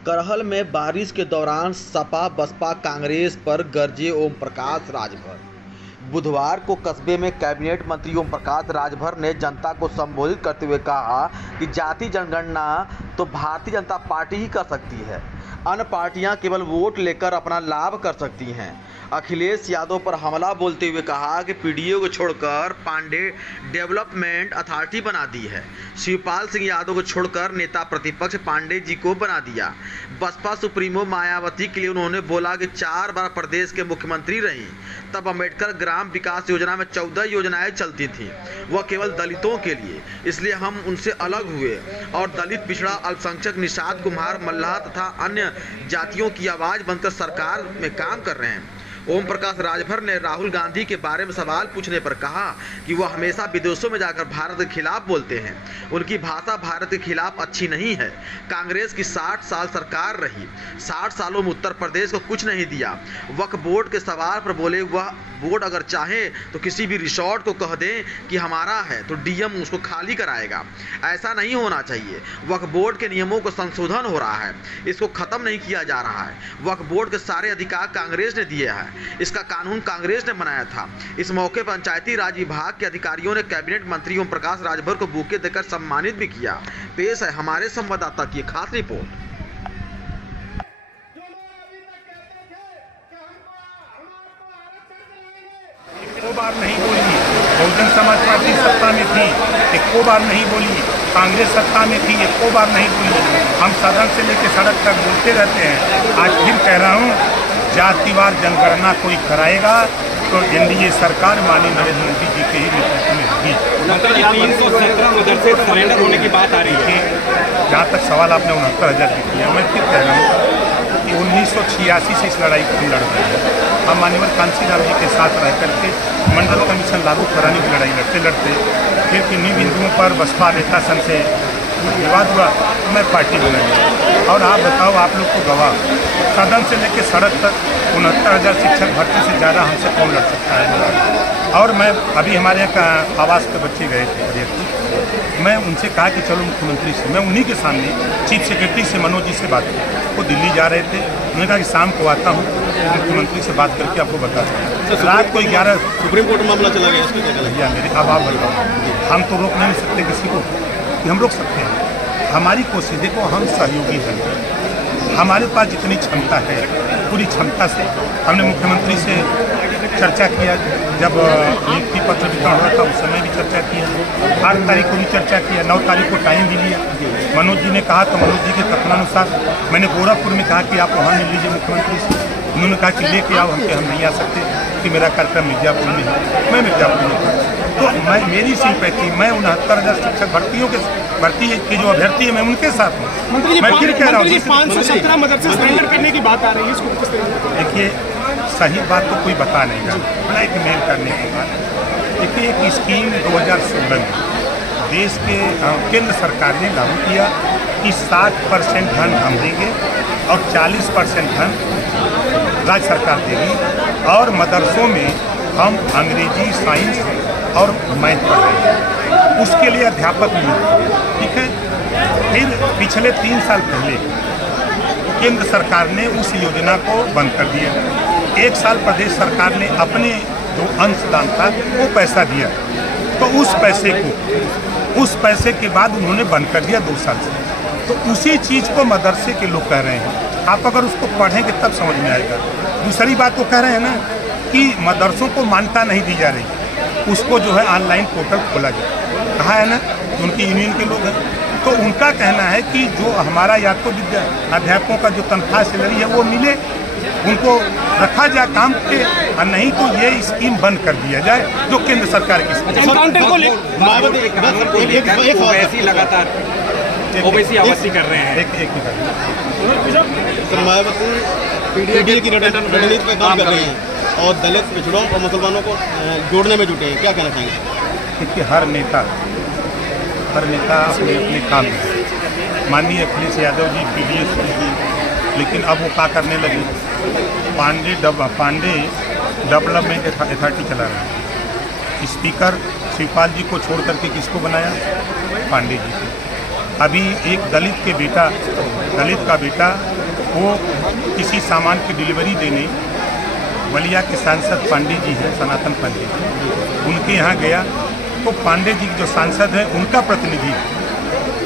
करहल में बारिश के दौरान सपा बसपा कांग्रेस पर गरजे ओम प्रकाश राजभर। बुधवार को कस्बे में कैबिनेट मंत्री ओम प्रकाश राजभर ने जनता को संबोधित करते हुए कहा कि जाति जनगणना तो भारतीय जनता पार्टी ही कर सकती है, अन्य पार्टियां केवल वोट लेकर अपना लाभ कर सकती हैं। अखिलेश यादव पर हमला बोलते हुए कहा कि पीडीओ को छोड़कर पांडे डेवलपमेंट अथॉरिटी बना दी है। शिवपाल सिंह यादव को छोड़कर नेता प्रतिपक्ष पांडे जी को बना दिया। बसपा सुप्रीमो मायावती के लिए उन्होंने बोला कि 4 बार प्रदेश के मुख्यमंत्री रहीं, तब अम्बेडकर ग्राम विकास योजना में 14 योजनाएं चलती थीं, वह केवल दलितों के लिए, इसलिए हम उनसे अलग हुए और दलित, पिछड़ा, अल्पसंख्यक, निषाद, कुम्हार, मल्लाह तथा अन्य जातियों की आवाज़ बनकर सरकार में काम कर रहे हैं। ओम प्रकाश राजभर ने राहुल गांधी के बारे में सवाल पूछने पर कहा कि वह हमेशा विदेशों में जाकर भारत के खिलाफ बोलते हैं, उनकी भाषा भारत के खिलाफ अच्छी नहीं है। कांग्रेस की 60 साल सरकार रही, 60 सालों में उत्तर प्रदेश को कुछ नहीं दिया। वक्फ बोर्ड के सवाल पर बोले, वह बोर्ड अगर चाहे तो किसी भी रिसोर्ट को कह दें कि हमारा है तो डीएम उसको खाली कराएगा। ऐसा नहीं होना चाहिए। वक्फ बोर्ड के नियमों को संशोधन हो रहा है, इसको खत्म नहीं किया जा रहा है। वक्फ बोर्ड के सारे अधिकार कांग्रेस ने दिए हैं, इसका कानून कांग्रेस ने बनाया था। इस मौके पर पंचायती राज विभाग के अधिकारियों ने कैबिनेट मंत्री ओम प्रकाश राजभर को बुके देकर सम्मानित भी किया। पेश है हमारे संवाददाता की खास रिपोर्ट। एको बार नहीं बोली बहुजन समाज पार्टी सत्ता में थी, एको बार नहीं बोली कांग्रेस सत्ता में थी, एको बार नहीं बोली। हम सदन से लेकर सड़क तक बोलते रहते हैं। आज फिर कह रहा हूँ, जातिवार जनगणना कोई कराएगा तो एनडीए सरकार माननीय नरेंद्र मोदी जी के ही नेतृत्व में होगी। 317 मदरसे सरेंडर होने की बात आ रही है। जहाँ तक सवाल आपने 69,000 की किया, मैं फिर कह रहा हूँ कि 1986 से इस लड़ाई को लड़ रहे हैं। हम माननीय कांशीराम जी के साथ रह करके मंडल कमीशन लागू कराने की लड़ाई लड़ते लड़ते फिर किन्हीं बिंदुओं पर बसपा नेता संघ से कुछ विवाद हुआ, मैं पार्टी बनाई। और आप बताओ, आप लोग को गवाह, सदन से लेकर सड़क तक 69,000 शिक्षक भर्ती से ज़्यादा हमसे कौन लड़ सकता है। और मैं अभी हमारे यहाँ आवास के बच्चे गए थे, मैं उनसे कहा कि चलो मुख्यमंत्री से, मैं उन्हीं के सामने चीफ सेक्रेटरी से मनोज जी से बात की। वो दिल्ली जा रहे थे, उन्होंने कहा कि शाम को आता हूँ, मुख्यमंत्री से बात करके आपको बताता हूँ। रात को 11 सुप्रीम कोर्ट में मामला चला गया, इसमें क्या भैया मेरे, अब आप बताओ, हम तो रोक नहीं सकते किसी को, कि हम रोक सकते हैं। हमारी कोशिश देखो, हम सहयोगी हैं, हमारे पास जितनी क्षमता है पूरी क्षमता से हमने मुख्यमंत्री से चर्चा किया। जब नियुक्ति पत्र वितरण हुआ था उस समय भी चर्चा किया, 8 तारीख को भी चर्चा किया, 9 तारीख को टाइम भी लिया। मनोज जी ने कहा तो मनोज जी के कथनानुसार मैंने गोरखपुर में कहा कि आप वहाँ मिल लीजिए मुख्यमंत्री से। उन्होंने कहा कि लेके आओ, हम नहीं आ सकते कि मेरा कार्यक्रम मिर्जापुर में है, मैं मिर्जापुर में था। तो मेरी सिंपैथी, मैं 69,000 शिक्षक भर्ती के जो अभ्यर्थी है मैं उनके साथ हूँ। मैं फिर कह रहा हूँ 517 मदरसे सरेंडर करने की बात आ रही है, इसको किस तरह? देखिए, सही बात तो कोई बता नहीं रहा, ब्लैकमेल करने की बात। देखिए, एक स्कीम 2016 में देश के केंद्र सरकार ने लागू किया कि 60% धन हम देंगे और 40% धन राज्य सरकार देगी, और मदरसों में हम अंग्रेजी, साइंस और मैथ पढ़ाएंगे। उसके लिए अध्यापक मिलेंगे, ठीक है। फिर पिछले 3 साल पहले केंद्र सरकार ने उस योजना को बंद कर दिया। 1 साल प्रदेश सरकार ने अपने जो अंशदान था वो पैसा दिया, तो उस पैसे के बाद उन्होंने बंद कर दिया 2 साल से। तो उसी चीज़ को मदरसे के लोग कह रहे हैं, आप अगर उसको पढ़ेंगे तब समझ में आएगा। दूसरी बात वो कह रहे हैं ना कि मदरसों को मान्यता नहीं दी जा रही, उसको जो है ऑनलाइन पोर्टल खोला जाए, कहा है ना, उनकी यूनियन के लोग हैं। तो उनका कहना है कि जो हमारा या तो अध्यापकों का जो तनख्वाह सैलरी है वो मिले, उनको रखा जाए काम पे, और नहीं तो ये स्कीम बंद कर दिया जाए जो केंद्र सरकार की ओवैसी लगातार ओवैसी आवासी कर रहे हैं। मायावती पीडीए की रणनीति पर काम कर रही हैं और दलित, पिछड़ों और मुसलमानों को जोड़ने में जुटे हैं, क्या कहना चाहेंगे? देखिए, हर नेता अपने अपने काम में, माननीय अखिलेश यादव जी पीडीए शुरू की, लेकिन अब वो क्या करने लगे, पांडे डेवलपमेंट अथॉरिटी चला रहे हैं। स्पीकर शिवपाल जी को छोड़ करके किसको बनाया? पांडे जी को। अभी एक दलित का बेटा वो किसी सामान की डिलीवरी देने बलिया के सांसद पांडे जी हैं, सनातन पांडे जी, उनके यहाँ गया तो पांडे जी जो सांसद हैं उनका प्रतिनिधि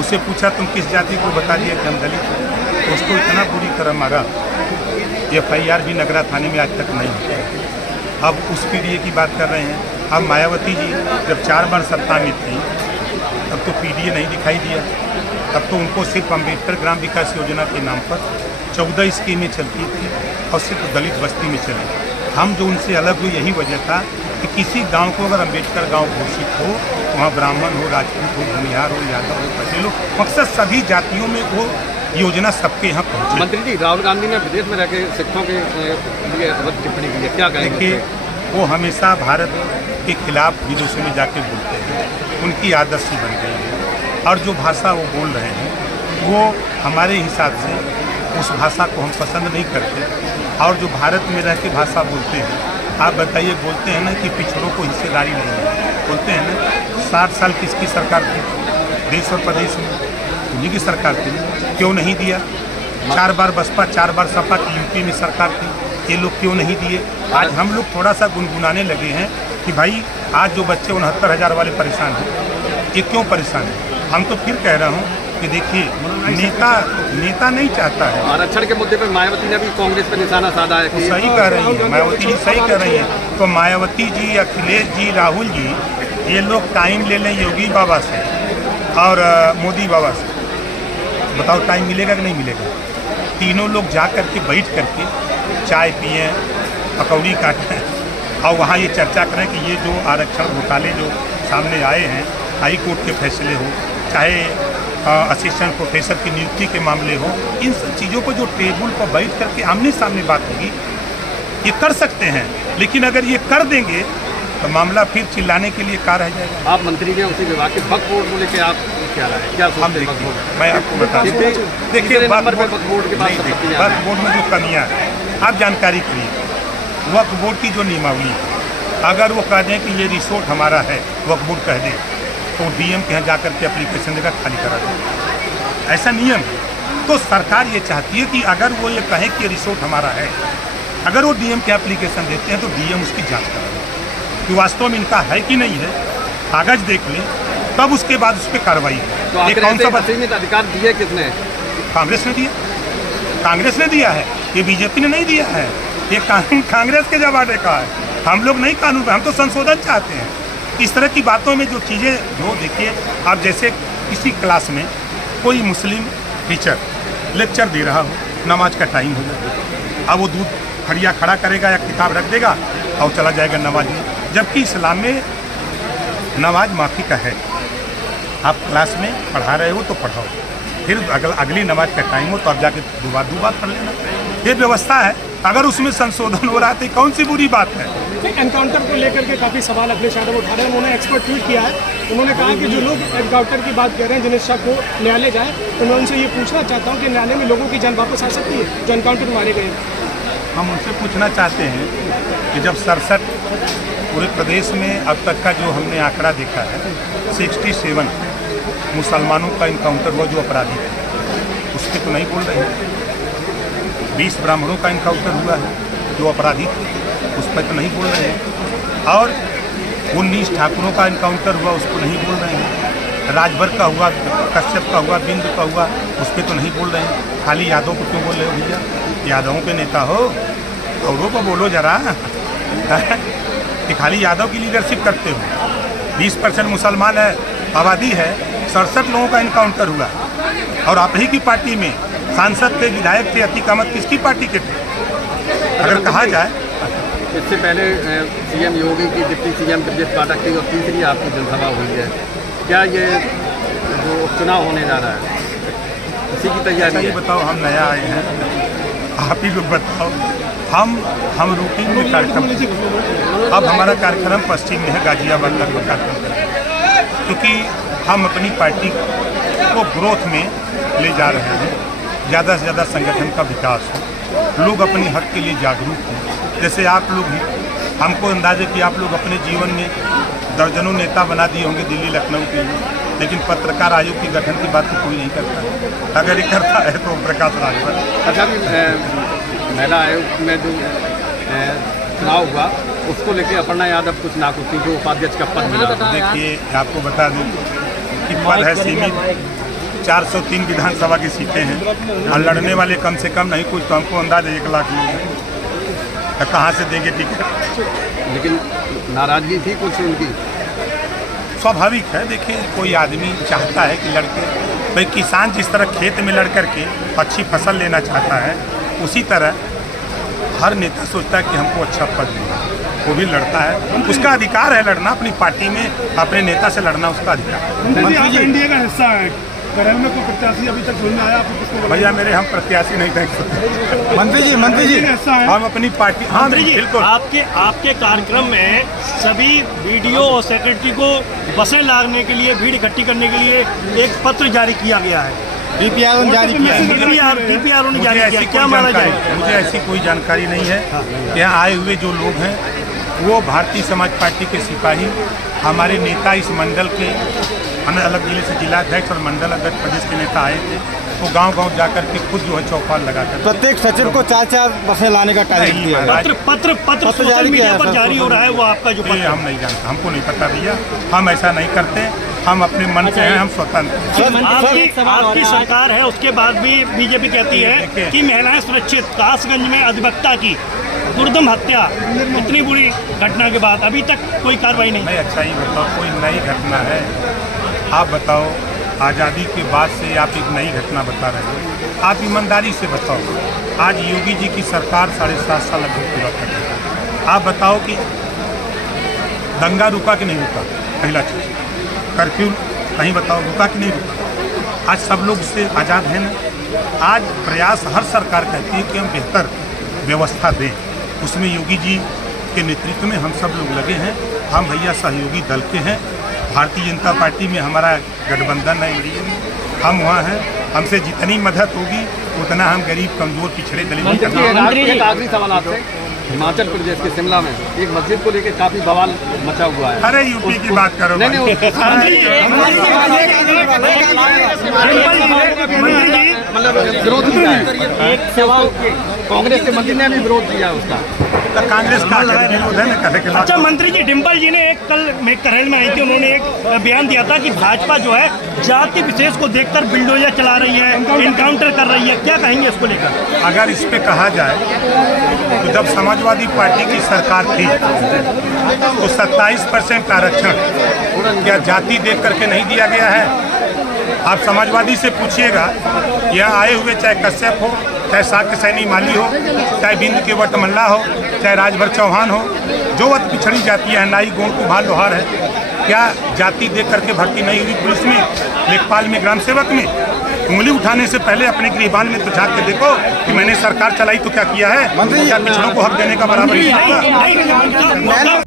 उसे पूछा तुम किस जाति को, बता दिया कि हम दलित हैं। तो उसको इतना बुरी तरह मारा, FIR भी नगरा थाने में आज तक नहीं हुआ। अब उस पीडीए की बात कर रहे हैं। अब मायावती जी जब 4 बार सत्ता में थी तब तो पीडीए नहीं दिखाई दिया, तब तो उनको सिर्फ अम्बेडकर ग्राम विकास योजना के नाम पर 14 स्कीमें चलती थी और सिर्फ दलित बस्ती में चली। हम जो उनसे अलग हुए यही वजह था कि किसी गांव को अगर अम्बेडकर गांव घोषित हो, वहाँ ब्राह्मण हो, राजपूत हो, भूमिहार हो, यादव हो, पटेल हो, मकसद सभी जातियों में वो योजना सबके यहाँ पहुँचे। मंत्री जी, राहुल गांधी ने विदेश में रहकर सिखों के लिए टिप्पणी की है, क्या कहेंगे? देखिए, वो हमेशा भारत के खिलाफ विदेशों में जाके बोलते हैं, उनकी आदत सी बन गई है। और जो भाषा वो बोल रहे हैं वो हमारे हिसाब से उस भाषा को हम पसंद नहीं करते। और जो भारत में रह के भाषा बोलते हैं, आप बताइए, बोलते हैं ना कि पिछड़ों को हिस्सेदारी नहीं है, बोलते हैं ना 60 साल किसकी सरकार थी देश और प्रदेश में? उन्हीं की सरकार थी, क्यों नहीं दिया? 4 बार बसपा, 4 बार सपा की यूपी में सरकार थी, ये लोग क्यों नहीं दिए? आज हम लोग थोड़ा सा गुनगुनाने लगे हैं कि भाई आज जो बच्चे 69,000 वाले परेशान हैं, ये क्यों परेशान हैं? हम तो फिर कह रहा हूँ कि देखिए, नेता नहीं चाहता है। आरक्षण के मुद्दे पर मायावती ने भी कांग्रेस पर निशाना साधा है। तो सही कह रही है मायावती जी, सही कह रही हैं। तो मायावती जी, अखिलेश जी, राहुल जी, ये लोग टाइम ले लें योगी बाबा से और मोदी बाबा से, बताओ टाइम मिलेगा कि नहीं मिलेगा? तीनों लोग जा करके बैठ करके चाय पिएँ, पकौड़ी काटें और वहाँ ये चर्चा करें कि ये जो आरक्षण घोटाले जो सामने आए हैं, हाई कोर्ट के फैसले हो, चाहे असिस्टेंट प्रोफेसर की नियुक्ति के मामले हो, इन सब चीज़ों को जो टेबल पर बैठ करके आमने सामने बात होगी, ये कर सकते हैं। लेकिन अगर ये कर देंगे तो मामला फिर चिल्लाने के लिए कहाँ रह जाएगा? आप मंत्री के उसी विभाग के वक्फ बोर्ड को लेकर आप क्या राय है? क्या हम देखिए, मैं आपको बता दूं, देखिए वक्फ बोर्ड में जो कमियाँ हैं आप जानकारी करिए। वक्फ बोर्ड की जो नियमावली है, अगर वो कह दें कि ये रिसोर्ट हमारा है, वक्फ बोर्ड कह दे, तो डीएम के यहाँ जाकर के एप्लीकेशन देकर खाली करा दें, ऐसा नियम है। तो सरकार ये चाहती है कि अगर वो ये कहें कि रिसोर्ट हमारा है, अगर वो डीएम के एप्लीकेशन देते हैं तो डीएम उसकी जांच करा दें कि वास्तव में इनका है कि नहीं है, कागज देख लें, तब उसके बाद उस पर कार्रवाई है। तो कौन सा अधिकार दिए किसने? कांग्रेस ने दिया, कांग्रेस ने दिया है, ये बीजेपी ने नहीं दिया है, ये कांग्रेस के जमाने का है। हम लोग नहीं कानून पर, हम तो संशोधन चाहते हैं। इस तरह की बातों में जो चीज़ें, जो देखिए आप, जैसे किसी क्लास में कोई मुस्लिम टीचर लेक्चर दे रहा हो, नमाज का टाइम हो जाए, अब वो दूध खड़िया खड़ा करेगा या किताब रख देगा और चला जाएगा नमाज में, जबकि इस्लाम में नमाज माफ़ी का है। आप क्लास में पढ़ा रहे हो तो पढ़ाओ, फिर अगली नमाज का टाइम हो तो आप जाके दो बार पढ़ लेना, ये व्यवस्था है। अगर उसमें संशोधन हो रहा है तो कौन सी बुरी बात है? एनकाउंटर को लेकर के काफ़ी सवाल अखिलेश यादव उठा रहे हैं। उन्होंने एक्सपर्ट ट्वीट किया है, उन्होंने कहा कि जो लोग एनकाउंटर की बात कर रहे हैं, जिन्हें शक हो न्यायालय जाए, तो मैं उनसे ये पूछना चाहता हूँ कि न्यायालय में लोगों की जान वापस आ सकती है जो एनकाउंटर मारे गए? हम उनसे पूछना चाहते हैं कि जब 67 पूरे प्रदेश में अब तक का जो हमने आंकड़ा देखा है, 67 मुसलमानों का इनकाउंटर हुआ जो अपराधी थे, उस पर तो नहीं बोल रहे हैं। 20 ब्राह्मणों का इनकाउंटर हुआ है जो अपराधी थे, उस पर तो नहीं बोल रहे हैं। और 19 ठाकुरों का इनकाउंटर हुआ, उसको नहीं बोल रहे हैं। राजभर का हुआ, कश्यप का हुआ, बिंद का हुआ, उस पर तो नहीं बोल रहे हैं। खाली यादव को क्यों बोल रहे हो भैया? यादवों के नेता हो, औरों को बोलो जरा कि खाली यादव की लीडरशिप करते हो। 20% मुसलमान है, आबादी है, 67 लोगों का इनकाउंटर हुआ और आप ही की पार्टी में सांसद थे, विधायक थे, अतीक अहमद किसकी पार्टी के थे? अगर कहा जाए, इससे पहले सीएम योगी की, डिप्टी सीएम ब्रजेश पाठक की और तीसरी आपकी जनसभा हुई है, क्या ये जो उपचुनाव होने जा रहा है इसी की तैयारी है? बताओ, हम नया आए हैं, आप ही लोग बताओ। हम रूटीन में कार्यक्रम, अब हमारा कार्यक्रम पश्चिम में है, गाजियाबाद तक का कार्यक्रम, क्योंकि हम अपनी पार्टी को ग्रोथ में ले जा रहे हैं, ज़्यादा से ज़्यादा संगठन का विकास हो, लोग अपने हक के लिए जागरूक हों। जैसे आप लोग ही, हमको अंदाज़ है कि आप लोग अपने जीवन में दर्जनों नेता बना दिए होंगे दिल्ली लखनऊ के लिए, लेकिन पत्रकार आयोग के गठन की बात तो कोई नहीं करता। अगर ये करता है तो ओम प्रकाश राजभर। अच्छा, अभी महिला आयोग में जो चुनाव हुआ उसको लेके अपर्णा यादव कुछ नाखुश थी, जो उपाध्यक्ष का पद मिला। देखिए, आपको बता दूं कि पद है सीमित, 403 विधानसभा की सीटें हैं और लड़ने वाले कम से कम नहीं कुछ तो हमको अंदाज 1 लाख लोग हैं, तो कहाँ से देंगे टिकट। लेकिन नाराजगी थी कुछ उनकी। स्वाभाविक है, देखिए कोई आदमी चाहता है कि लड़के, भाई किसान जिस तरह खेत में लड़ करके अच्छी फसल लेना चाहता है, उसी तरह हर नेता सोचता है कि हमको अच्छा पद मिले, वो भी लड़ता है, उसका अधिकार है लड़ना, अपनी पार्टी में अपने नेता से लड़ना उसका अधिकार। मंत्री जी एनडीए का हिस्सा है, करल में कोई प्रत्याशी अभी तक सुनने आया आपको किसको? भैया मेरे हम प्रत्याशी नहीं देख सकते। मंत्री जी हिस्सा है। हम अपनी पार्टी, हाँ बिल्कुल। आपके कार्यक्रम में सभी वीडियो और सेक्रेटरी को बसें लाने के लिए, भीड़ इकट्ठी करने के लिए एक पत्र जारी किया गया है। डीपीआर जारी किया है। डीपीआर ने जारी किया, क्या माना जाए? मुझे ऐसी कोई जानकारी नहीं है। यहाँ आए हुए जो लोग हैं वो भारतीय समाज पार्टी के सिपाही, हमारे नेता इस मंडल के अन्य अलग जिले से जिलाध्यक्ष और मंडल अध्यक्ष प्रदेश के नेता आए थे, वो गांव-गांव जाकर के खुद जो है चौपाल लगाकर प्रत्येक सचिव को 4-4 बसें लाने का टारगेट दिया है। पत्र सोशल मीडिया पर जारी हो रहा है, वो आपका जो पत्र हम नहीं जानते, हमको नहीं पता भैया, हम ऐसा नहीं करते, हम अपने मन से हैं, हम स्वतंत्र। आपकी सरकार है, उसके बाद भी बीजेपी कहती है कि महिलाएं सुरक्षित। कासगंज में अधिवक्ता की दुर्दम हत्या, इतनी बुरी घटना के बाद अभी तक कोई कार्रवाई नहीं। अच्छा ही बताओ, कोई नई घटना है? आप बताओ, आज़ादी के बाद से आप एक नई घटना बता रहे हो, आप ईमानदारी से बताओ। आज योगी जी की सरकार 7.5 साल अभी पूरा कर रही है, आप बताओ कि दंगा रुका कि नहीं रुका? पहला चीज़, कर्फ्यू नहीं बताओ रुका कि नहीं रुका? आज सब लोग इससे आज़ाद हैं ना। आज प्रयास हर सरकार कहती है कि हम बेहतर व्यवस्था दें, उसमें योगी जी के नेतृत्व में हम सब लोग लगे हैं। हम भैया सहयोगी दल के हैं, भारतीय जनता पार्टी में हमारा गठबंधन है इंडिया में, हम वहाँ हैं, हमसे जितनी मदद होगी उतना हम गरीब कमजोर पिछड़े दलित एक आखिरी सवाल आपसे, हिमाचल प्रदेश के शिमला में एक मस्जिद को लेकर काफी बवाल मचा हुआ है। अरे यूपी की बात करो। मतलब विरोध किया है, एक सवाल कांग्रेस के मंत्री ने भी विरोध किया उसका। तो कांग्रेस का विरोध है ना करे के। अच्छा मंत्री जी, डिम्पल जी ने एक कल करहल में आई थी, उन्होंने एक बयान दिया था कि भाजपा जो है जाति विशेष को देखकर बिल्डोजर चला रही है, इनकाउंटर कर रही है, क्या कहेंगे इसको लेकर? अगर इस पे कहा जाए तो जब समाजवादी पार्टी की सरकार थी तो 27% आरक्षण क्या जाति देख करके नहीं दिया गया है? आप समाजवादी से पूछिएगा, यहाँ आए हुए चाहे कश्यप हो, चाहे साक्य सैनी माली हो, चाहे बिंद के वट मल्ला हो, चाहे राजभर चौहान हो, जो वत पिछड़ी जाती है, नाई गोंड कुम्हार लोहार है, क्या जाति देख करके भर्ती नहीं हुई पुलिस में, लेखपाल में, ग्राम सेवक में? उंगली उठाने से पहले अपने गृहपाल में तो झाँक के देखो कि मैंने सरकार चलाई तो क्या किया है, क्या पिछड़ों को हक देने का बराबर नहीं किया?